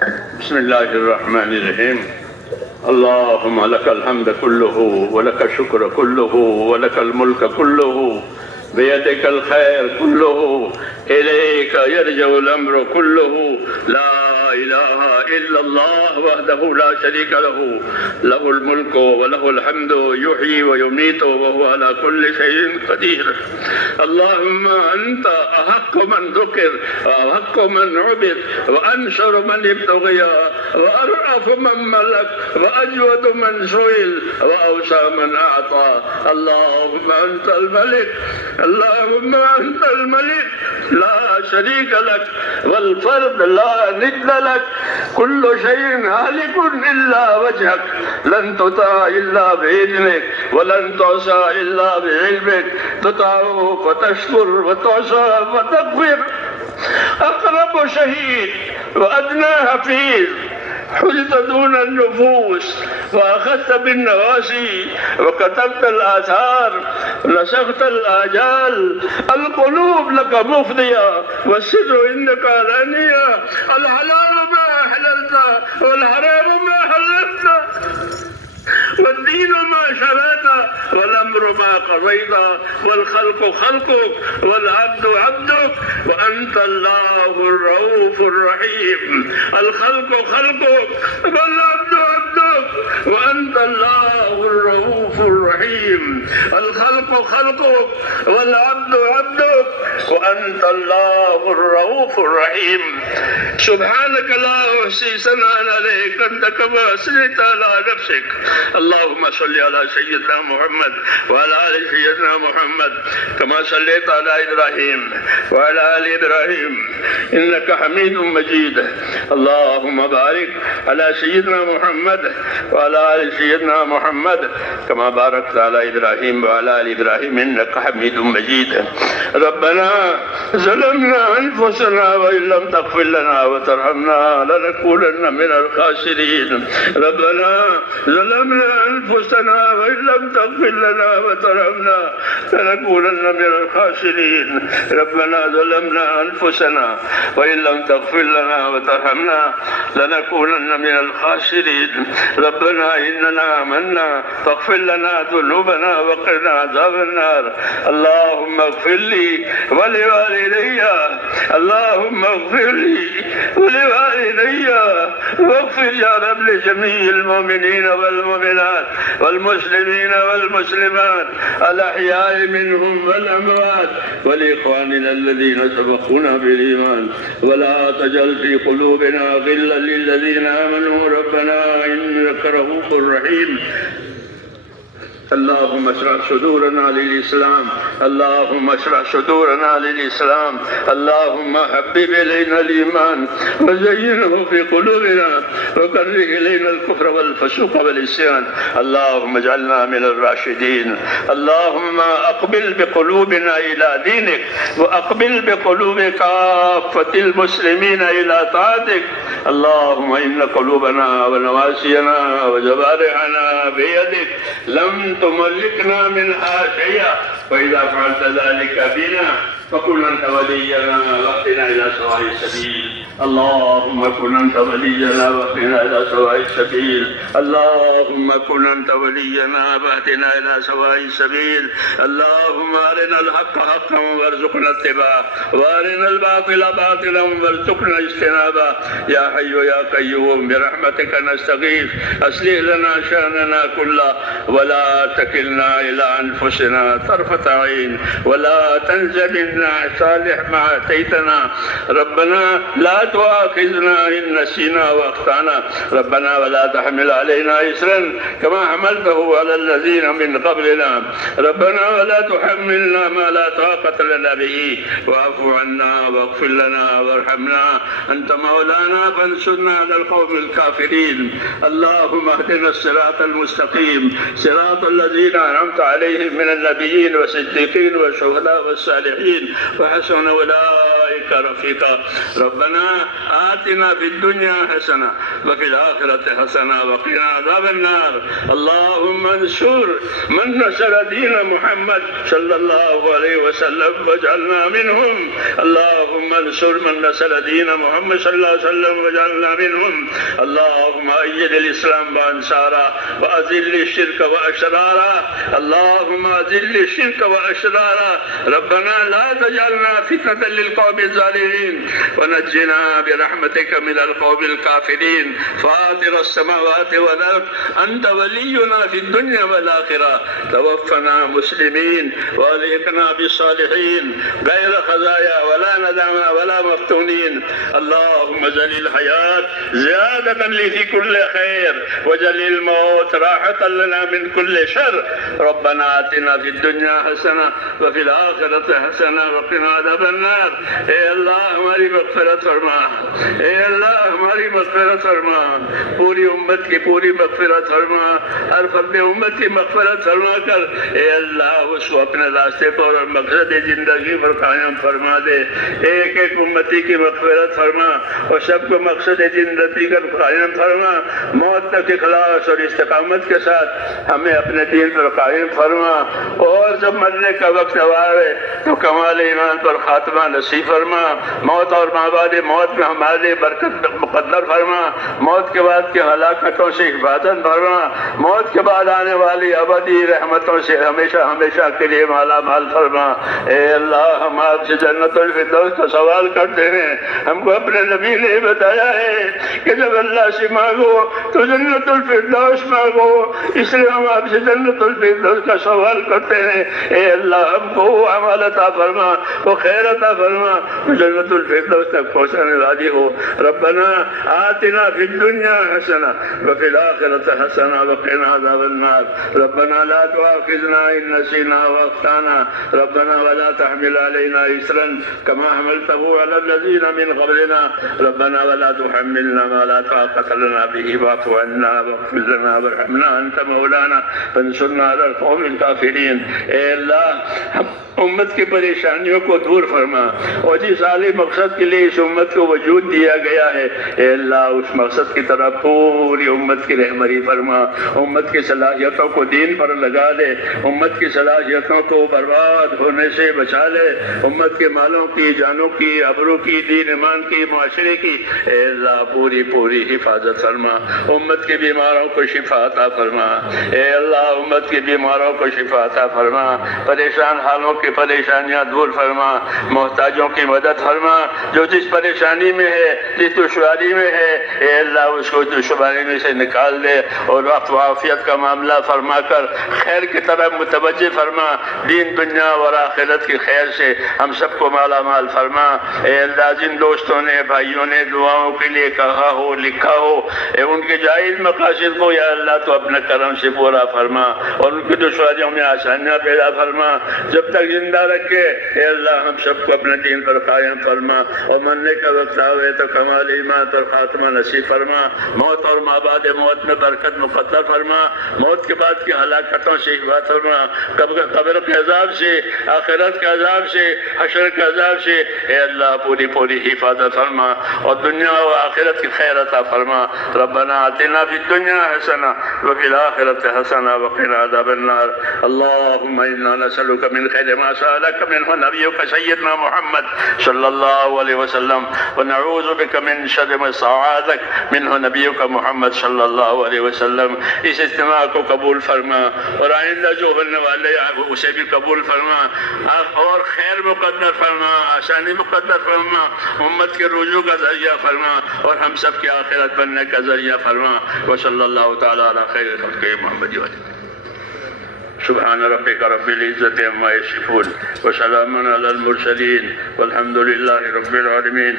بسم الله الرحمن الرحيم. اللهم لك الحمد كله ولك الشكر كله ولك الملك كله بيدك الخير كله إليك يرجع الأمر كله. لا إله إلا الله وحده لا شريك له، له الملك وله الحمد يحيي ويميت وهو على كل شيء قدير. اللهم أنت أحق من ذكر وأحق من عبد وأنشر من ابتغي وأرأف من ملك وأجود من سئل وأوسع من أعطى. اللهم أنت الملك، اللهم أنت الملك لا شريك لك والفرد لا ند لك. كل شيء هالك إلا وجهك، لن تطاع إلا بإذنك ولن تعصى إلا بعلمك. تطاع وتشكر وتعصى وتغفر. أقرب شهيد وأدنى حفيظ، حلت دون النفوس وأخذت بالنواسي وكتبت الآثار ونسخت الآجال. القلوب لك مفضية والسر عندك علانية. الحلال ما أحللت والحرام ما حللت، والدين ما شرعت والأمر ما قضيت، والخلق خلقك والعبد عبدك، وأنت الله الرؤوف الرحيم. الخلق خلقك والعبد عبدك، وأنت الله الرؤوف الرحيم. الخلق خلقك والعبد عبدك، وأنت الله الرؤوف الرحيم. سبحانك لا أحصي ثناء عليك أنت كما أثنيت على نفسك. اللهم صل على سيدنا محمد وعلى آل سيدنا محمد كما صليت على إبراهيم وعلى آل إبراهيم إنك حميد مجيد. اللهم بارك على سيدنا محمد وعلى آل سيدنا محمد كما باركت على إبراهيم وعلى آل إبراهيم إنك حميد مجيد. ربنا ظلمنا أنفسنا وإن لم تغفر لنا وترحمنا لنكونن من الخاسرين. ربنا ظلمنا أنفسنا وإن لم تغفر لنا وترحمنا لنكونن من الخاسرين. ربنا ظلمنا أنفسنا وإن لم تغفر لنا وترحمنا لنكونن من الخاسرين. ربنا إننا آمنا فاغفر لنا ذنوبنا وقنا عذاب النار. اللهم اغفر لي ولوالدي، اللهم اغفر لي ولوالدي واغفر يا رب لجميع المؤمنين والمؤمنات والمسلمين والمسلمات الأحياء منهم والأموات، ولإخواننا الذين سبقونا بالإيمان. ولا تجعل في قلوبنا غلا للذين آمنوا ربنا إنك رؤوف رحيم. اللهم اشرح صدورنا للإسلام، اللهم اشرح صدورنا للإسلام. اللهم حبب إلينا الإيمان وزينه في قلوبنا وكره إلينا الكفر والفسوق والعصيان. اللهم اجعلنا من الراشدين. اللهم أقبل بقلوبنا إلى دينك وأقبل بقلوب كافة المسلمين إلى طاعتك. اللهم إن قلوبنا ونواسينا وجوارحنا بيدك، لم تملكنا منها شيئا، وإذا فعلت ذلك بنا فكن أنت ولينا واهدنا إلى سواء السبيل. اللهم كن أنت ولينا واهدنا إلى سواء السبيل. اللهم كن أنت ولينا واهدنا إلى سواء السبيل. اللهم أرنا الحق حقا وارزقنا اتباعه وأرنا الباطل باطلا وارزقنا اجتنابه. يا حي يا قيوم برحمتك نستغيث، أصلح لنا شأننا كله ولا تكلنا إلى أنفسنا طرفة عين، ولا تنزل صالح ما أتيتنا. ربنا لا تؤاخذنا إن نسينا وأخطأنا. ربنا ولا تحمل علينا إصرا كما حملته على الذين من قبلنا. ربنا ولا تحملنا ما لا طاقة لنا به واعف عنا واغفر لنا وارحمنا. أنت مولانا فانصرنا على القوم الكافرين. اللهم اهدنا الصراط المستقيم، صراط الذين أنعمت عليهم من النبيين والصديقين والشهداء والصالحين وحسن أولئك وإليك رفيقا ربنا آتنا في الدنيا حسنة وفي الآخرة حسنة وقنا عذاب النار اللهم انصر من نصر دين محمد صلى الله عليه وسلم واجعلنا منهم اللهم انصر من نصر دين محمد صلى الله عليه وسلم واجعلنا منهم اللهم أيد الإسلام وأنصاره وأذل الشرك وأشراره اللهم أذل الشرك وأشراره ربنا لا تجعلنا فتنة للقوم الظالمين ونجنا برحمتك من القوم الكافرين فاطر السماوات والأرض أنت ولينا في الدنيا والآخرة توفنا مسلمين والحقنا بالصالحين غير خزايا ولا ندامى ولا مفتونين اللهم اجعل الحياة زيادة لي في كل خير واجعل الموت راحة لنا من كل شر ربنا آتنا في الدنيا حسنة وفي الآخرة حسنة وقنا عذاب النار اے اللہ ہماری مغفرت فرما اے اللہ ہماری مغفرت فرما پوری امت کی پوری مغفرت فرما ہر فرد امت کی مغفرت فرما کر اے اللہ اس کو اپنے راستے پر اور مقصد زندگی پر قائم فرما دے ایک ایک امتی کی مغفرت فرما اور سب کو مقصد زندگی پر قائم فرما موت تک اخلاص اور استقامت کے ساتھ ہمیں اپنے دین پر قائم فرما اور جب مرنے کا وقت آئے تو کمال ایمان پر خاتمہ نصیب فرما موت اور بعد موت میں ہمارے برکت مقدر فرما موت کے بعد کی ہلاکتوں سے حفاظت فرما موت کے بعد آنے والی ابدی رحمتوں سے ہمیشہ ہمیشہ کے لیے مالا مال فرما اے اللہ ہم آپ سے جنت الفردوس کا سوال کرتے ہیں ہم کو اپنے نبی نے بتایا ہے کہ جب اللہ سے مانگو تو جنت الفردوس مانگو اس لیے ہم آپ سے جنت الفردوس کا سوال کرتے ہیں اے اللہ ہم کو وہ عمل عطا فرما وہ خیر عطا فرما جنت الفردوس تک پہنچانے والی ہو ربنا آتنا فی الدنیا حسنہ وفی الآخرة حسنہ وقنا عذاب النار ربنا لا تؤاخذنا إن نسينا وأخطأنا ربنا ولا تحمل علينا إصرا كما حملته على الذين من قبلنا ربنا ولا تحملنا ما لا طاقة لنا به واعف عنا واغفر لنا وارحمنا أنت مولانا فانصرنا على القوم الكافرين اے اللہ ہم امت کی پریشانیوں کو دور فرما اور جس عالی مقصد کے لیے اس امت کو وجود دیا گیا ہے اے اللہ اس مقصد کی طرف پوری امت کی رہبری فرما امت کی صلاحیتوں کو دین پر لگا دے امت کی صلاحیتوں کو برباد ہونے سے بچا لے امت کے مالوں کی جانوں کی ابرو کی دین ایمان کی معاشرے کی اے اللہ پوری پوری حفاظت فرما امت کے بیماروں کو شفا عطا فرما اے اللہ امت کے بیماروں کو شفا عطا فرما پریشان حالوں کی پریشانیاں دور فرما محتاجوں کی مدد فرما جو جس پریشانی میں ہے جس دشواری میں ہے اے اللہ اس کو دشواری میں سے نکال دے اور وقت وعافیت کا معاملہ فرما کر خیر کی طرف متوجہ فرما دین دنیا اور آخرت کی خیر سے ہم سب کو مالا مال فرما اے اللہ جن دوستوں نے بھائیوں نے دعاؤں کے لیے کہا ہو لکھا ہو اے ان کے جائز مقاصد کو یا اللہ تو اپنے کرم سے پورا فرما اور ان کی دشواریوں میں آسانیاں پیدا فرما جب تک زندہ رکھے اے اللہ ہم سب کو اپنے دین پر قائم فرما اور مرنے کا وقت آئے تو کمال ایمان پر خاتمہ نصیب فرما موت اور مابعد موت میں برکت مقدر فرما موت کے بعد کی ہلاکتوں سے حفاظت فرما قبر کے عذاب سے آخرت کے عذاب سے حشر کے عذاب سے اے اللہ پوری پوری حفاظت فرما اور دنیا و آخرت کی خیر عطا فرما ربنا آتنا فی الدنیا حسنہ وفی الآخرۃ حسنہ وقنا عذاب النار اللهم انا نسألك من خیر ما سألك منه نبيك سيدنا محمد صلى الله عليه وسلم ونعوذ بك من شر ما استعاذك منه نبيك محمد صلى الله عليه وسلم اس اجتماع کو قبول فرما اور آئندہ جو ہونے والے اسے بھی قبول فرما اور خیر مقدر فرما آسانی مقدر فرما امت کے رجوع کا ذریعہ فرما اور ہم سب کی آخرت بننے کا ذریعہ فرما وصلی اللہ تعالی علی خیر خلق محمد سبحان ربك رب العزة عما يصفون وسلام على المرسلين والحمد لله رب العالمين